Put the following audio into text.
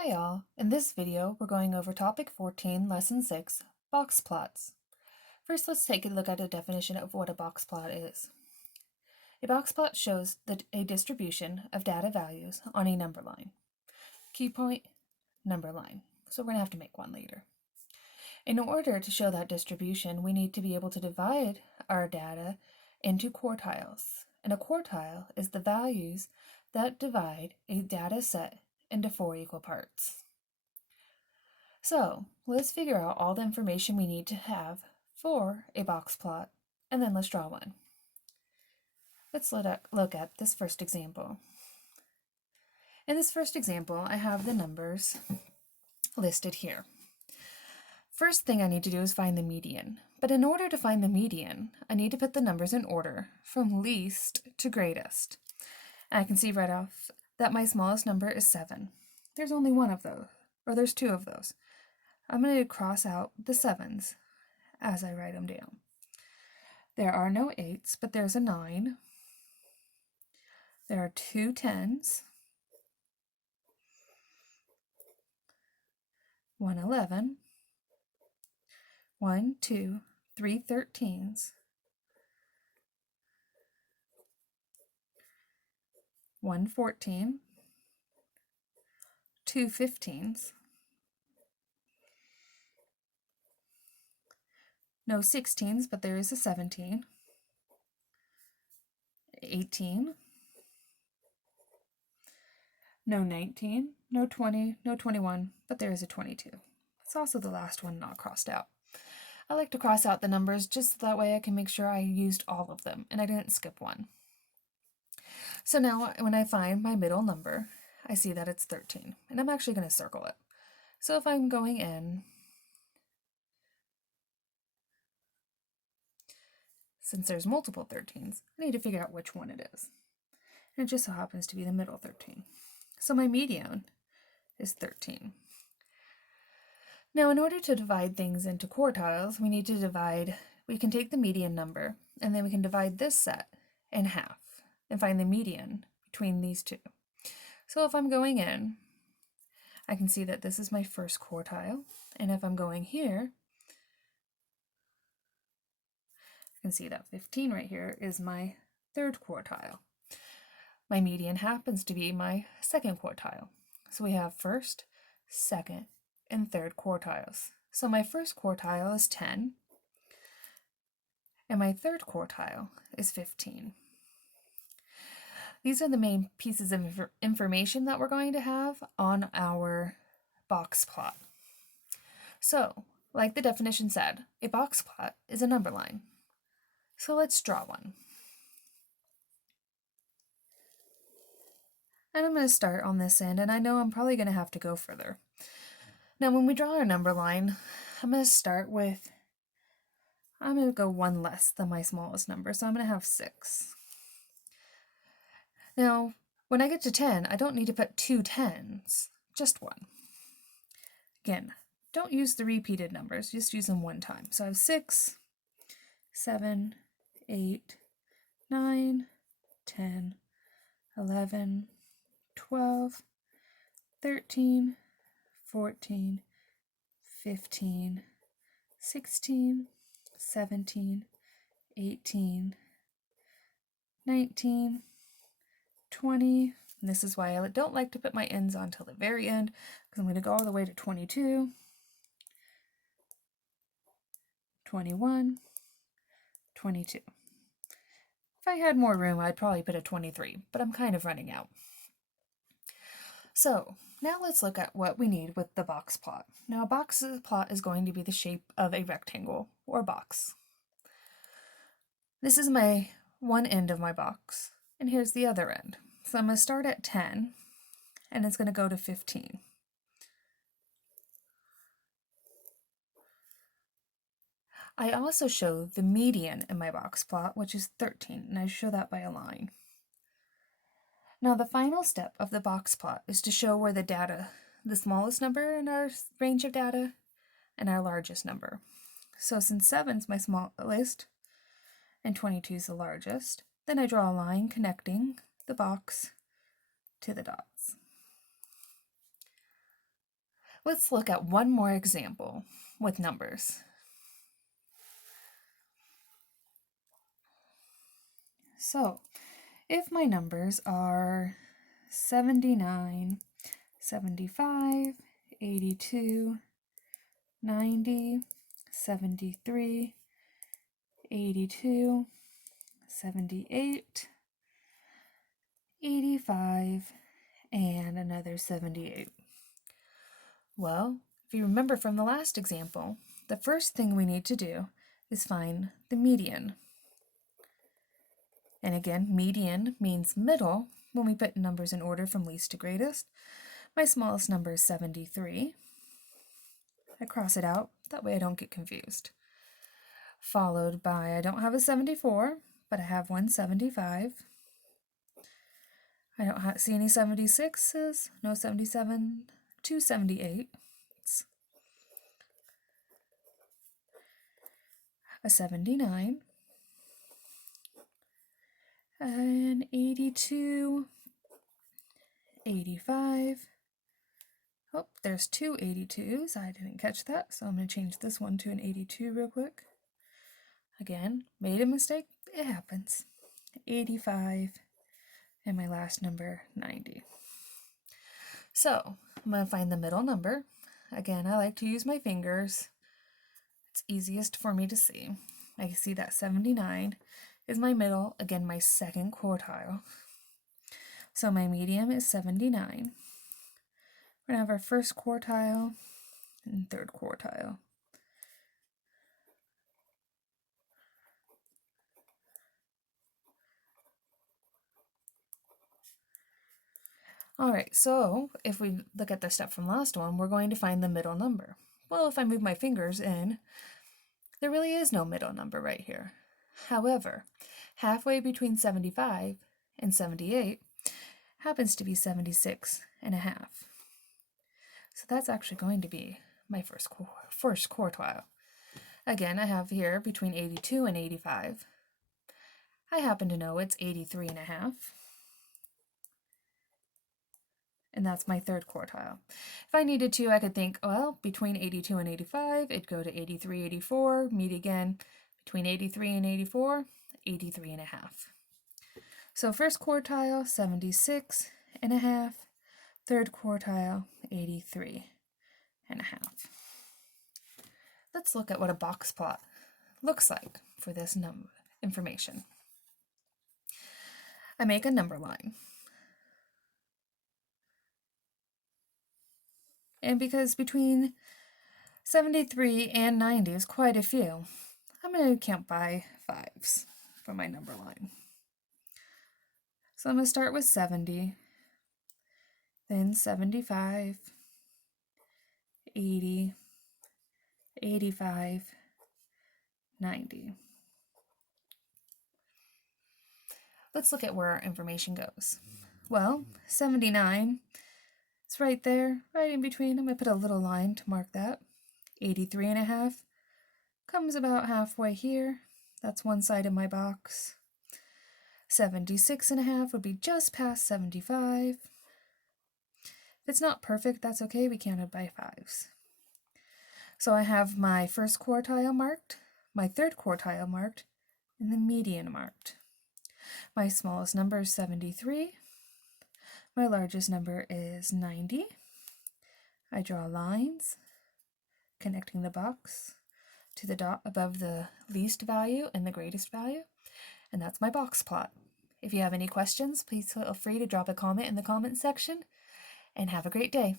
Hi y'all, in this video we're going over topic 14, lesson 6, box plots. First let's take a look at a definition of what a box plot is. A box plot shows a distribution of data values on a number line. Key point, number line. So we're going to have to make one later. In order to show that distribution, we need to be able to divide our data into quartiles. And a quartile is the values that divide a data set into 4 equal parts. So let's figure out all the information we need to have for a box plot, and then let's draw one. Let's look at this first example. In this first example, I have the numbers listed here. First thing I need to do is find the median. But in order to find the median, I need to put the numbers in order from least to greatest. And I can see right off that my smallest number is 7. There's only one of those, or there's 2 of those. I'm going to cross out the 7s as I write them down. There are no 8s, but there's a 9. There are 2 10s, 1 11, 1, 2, 3 13s, 1 14, 2 15s, no 16s, but there is a 17, 18, no 19, no 20, no 21, but there is a 22. It's also the last one not crossed out. I like to cross out the numbers just so that way I can make sure I used all of them and I didn't skip one. So now when I find my middle number, I see that it's 13, and I'm actually going to circle it. So if I'm going in, since there's multiple 13s, I need to figure out which one it is. And it just so happens to be the middle 13. So my median is 13. Now in order to divide things into quartiles, we can take the median number, and then we can divide this set in half and find the median between these two. So if I'm going in, I can see that this is my first quartile, and if I'm going here, I can see that 15 right here is my third quartile. My median happens to be my second quartile. So we have first, second, and third quartiles. So my first quartile is 10, and my third quartile is 15. These are the main pieces of information that we're going to have on our box plot. So, like the definition said, a box plot is a number line. So let's draw one. And I'm going to start on this end, and I know I'm probably going to have to go further. Now when we draw our number line, I'm going to go one less than my smallest number, so I'm going to have 6. Now, when I get to 10, I don't need to put 2 10s, just one. Again, don't use the repeated numbers, just use them one time. So I have 6, 7, 8, 9, 10, 11, 12, 13, 14, 15, 16, 17, 18, 19, 20, and this is why I don't like to put my ends on till the very end, because I'm going to go all the way to 22, 21, 22. If I had more room, I'd probably put a 23, but I'm kind of running out. So now let's look at what we need with the box plot. Now a box plot is going to be the shape of a rectangle or box. This is my one end of my box, and here's the other end. So I'm going to start at 10, and it's going to go to 15. I also show the median in my box plot, which is 13, and I show that by a line. Now the final step of the box plot is to show where the smallest number in our range of data, and our largest number. So since 7 is my smallest, and 22 is the largest, then I draw a line connecting the box to the dots. Let's look at one more example with numbers. So, if my numbers are 79, 75, 82, 90, 73, 82, 78, 85, and another 78. Well, if you remember from the last example, the first thing we need to do is find the median. And again, median means middle when we put numbers in order from least to greatest. My smallest number is 73. I cross it out, that way I don't get confused. Followed by, I don't have a 74, but I have one 75. I don't see any 76s, no 77, 278. A 79, an 82, 85. Oh, there's two 82s. I didn't catch that, so I'm going to change this one to an 82 real quick. Again, made a mistake. It happens. 85, and my last number, 90. So, I'm going to find the middle number. Again, I like to use my fingers. It's easiest for me to see. I can see that 79 is my middle, again, my second quartile. So my median is 79. We're going to have our first quartile and third quartile. All right, so if we look at the step from last one, we're going to find the middle number. Well, if I move my fingers in, there really is no middle number right here. However, halfway between 75 and 78 happens to be 76 and a half. So that's actually going to be my first quartile. Again, I have here between 82 and 85. I happen to know it's 83 and a half. And that's my third quartile. If I needed to, I could think, well, between 82 and 85, it'd go to 83, 84, meet again between 83 and 84, 83 and a half. So first quartile, 76 and a half. Third quartile, 83 and a half. Let's look at what a box plot looks like for this information. I make a number line. And because between 73 and 90 is quite a few, I'm going to count by fives for my number line. So I'm going to start with 70, then 75, 80, 85, 90. Let's look at where our information goes. Well, 79 is right there, right in between. I'm going to put a little line to mark that. 83 and a half comes about halfway here. That's one side of my box. 76 and a half would be just past 75. If it's not perfect, that's okay. We counted by fives. So I have my first quartile marked, my third quartile marked, and the median marked. My smallest number is 73. My largest number is 90. I draw lines connecting the box to the dot above the least value and the greatest value, and that's my box plot. If you have any questions, please feel free to drop a comment in the comment section, and have a great day.